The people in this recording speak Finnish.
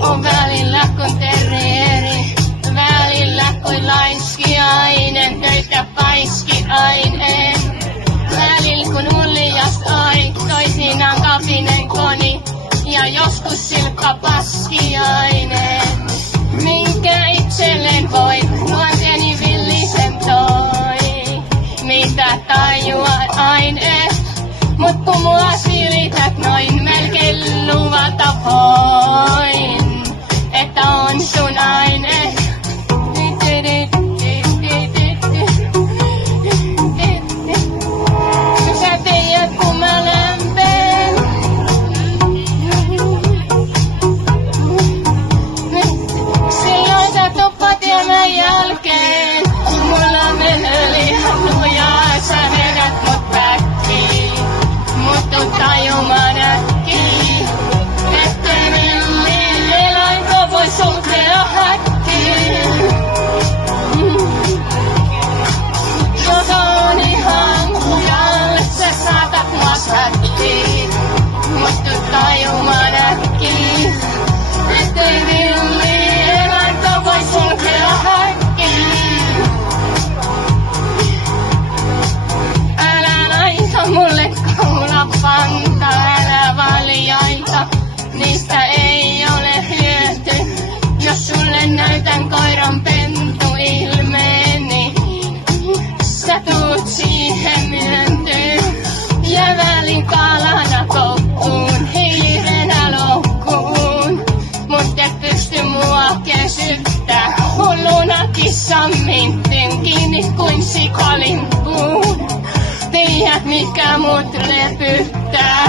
On välillä kun terrieri, välillä kuin laiskiainen, töitä paiskiainen. Välillä kun uljas oi, toisinaan kapinen koni ja joskus silkka paskiainen. Minkä itselleen voi, luonteeni villisen toi. Mitä tajuan aine, mut kun mua silität noin, melkein luvata voin, että on sun aine. Sä tiedät kun mä lämpeen. Silloin sä tuppat tämän jälkeen. Mulla menee lihat lujaa, sä vedät mut päkkiin. Mut tuu tajumaan äkkiin, ettei villi eläinko voi sulkea häkkiin. Jos on ihan hujalle, sä saatat mua säkkiin. Mut tuu tajumaan äkkiin, ettei villi eläinko voi sulkea häkkiin. Älä laita mulle kaulapanta, älä valjaita, niistä ei ole hyöty. Jos sulle näytän koiran pentu ilmeeni, sä tuut siihen myöntyyn. Ja välin kalana koukkuun, hiirenä loukkuun. Mut et pysty mua kesyttää, hulluna kissan minttyyn, kiinni kuin sikalimpuun. Tiedät mikä mut lepyttää.